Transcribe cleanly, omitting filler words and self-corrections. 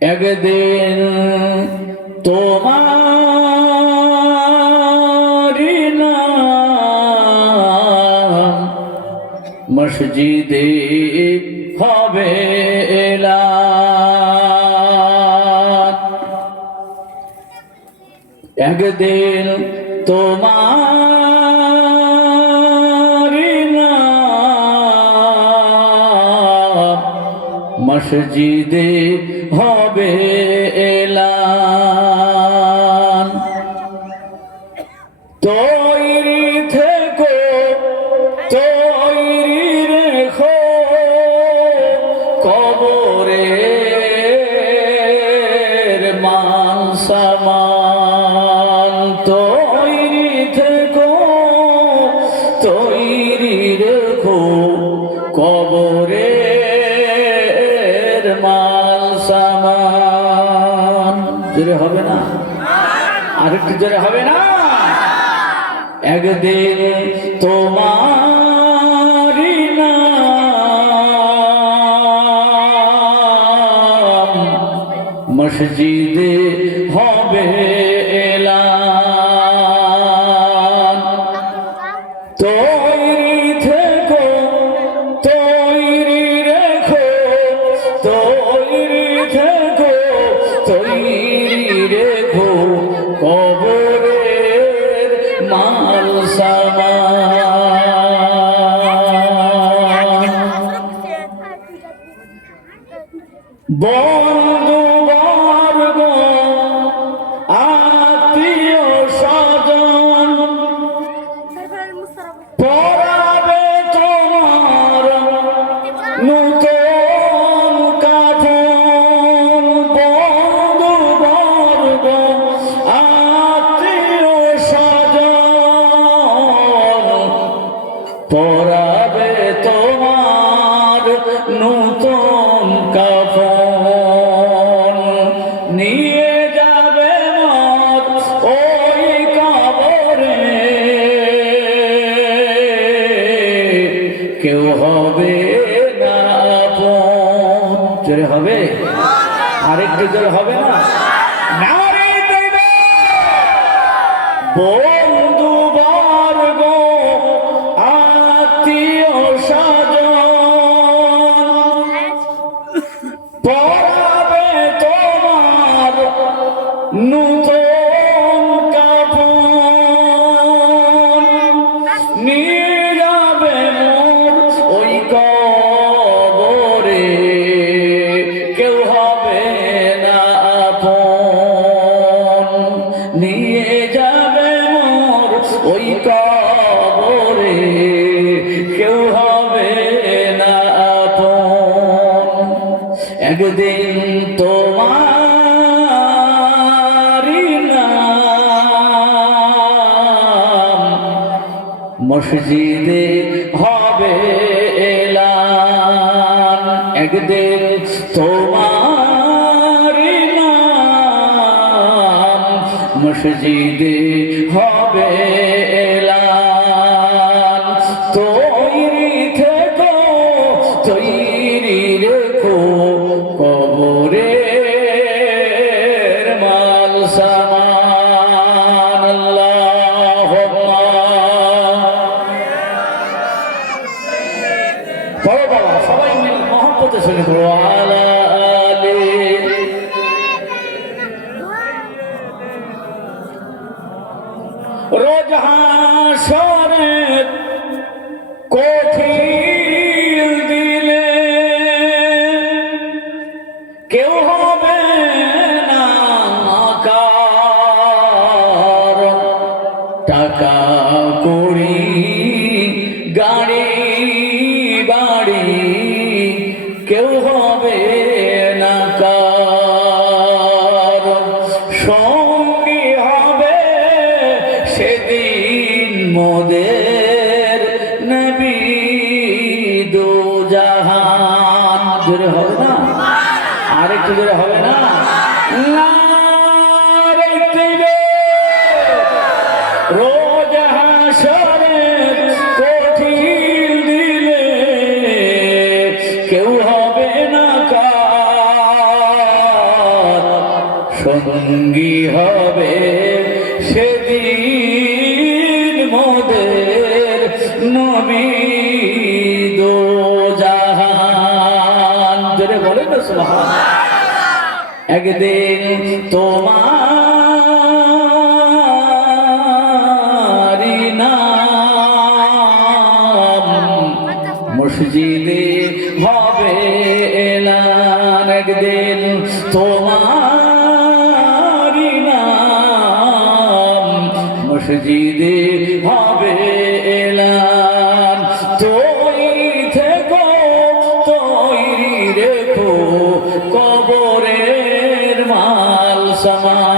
একদিন তোমারি নাম মসজিদে হবে এলান। একদিন তোমারি নাম মসজিদে হবে এলান। তৈরি থেকো তৈরি রেখো কবরের মান সামান। তৈরি থেকো তৈরি রেখো কবরের মান সামান। জোরে হবে না? আরেকটু জোরে হবে না? একদিন তোমারি নাম মসজিদে হবে এলান। তৈরি থেকো তৈরি রেখো তৈরি থেকো তৈরি রেখো কবরের মাল সামান। বন্ধু বর্গ আত্মীয় স্বজন পরাবে তোমার নূতন কাফন। বন্ধু বর্গ আত্মীয় স্বজন পরাবে তোমার নূতন কাফন। নিয়ে যাবে মত ওই কবরে কেউ হবে না আপন। জোরে হবে? আরেকটু জোরে হবে না? নারে বন্ধু বর্গ আত্মীয় স্বজন পরাবে তোমার নূতন কাফন। নিয়ে যাবে মোর ওই কবরে কেউ হবে না আপন। নিয়ে যাবে মোর ওই কবরে কেউ হবে না আপন। একদিন তোমারি নাম মসজিদে হবে এলান। একদিন তোমারি নাম মসজিদে হবে এলান। তৈরি থেকো তৈরি রেখো কবরের মাল সামান। আল্লাহুম্মা পড়ো বাবা, সবাই মিলে মহব্বতে শুনে পড়ো। আলা আলি রোজ হাসরের কঠিন দিলে কেউ হবে না কার। টাকা কড়ি গাড়ি বাড়ি কেউ হবে না কার। সঙ্গী হবে সেদিন মোদের নবী দো জাহান। জোরে হবে না? আরেকটু জোরে হবে না? রোজ হাসরের কঠিন দিলে কেউ হবে না কার। সঙ্গী হবে সেদিন মোদের নবী দো জাহান। জোরে বলেন না সুবহানাল্লাহ। একদিন তোমারি নাম মসজিদে হবে এলান। একদিন তোমারি নাম মসজিদে হবে এলান। তৈরি থেকো তৈরি রেখো কবরের মাল সামান।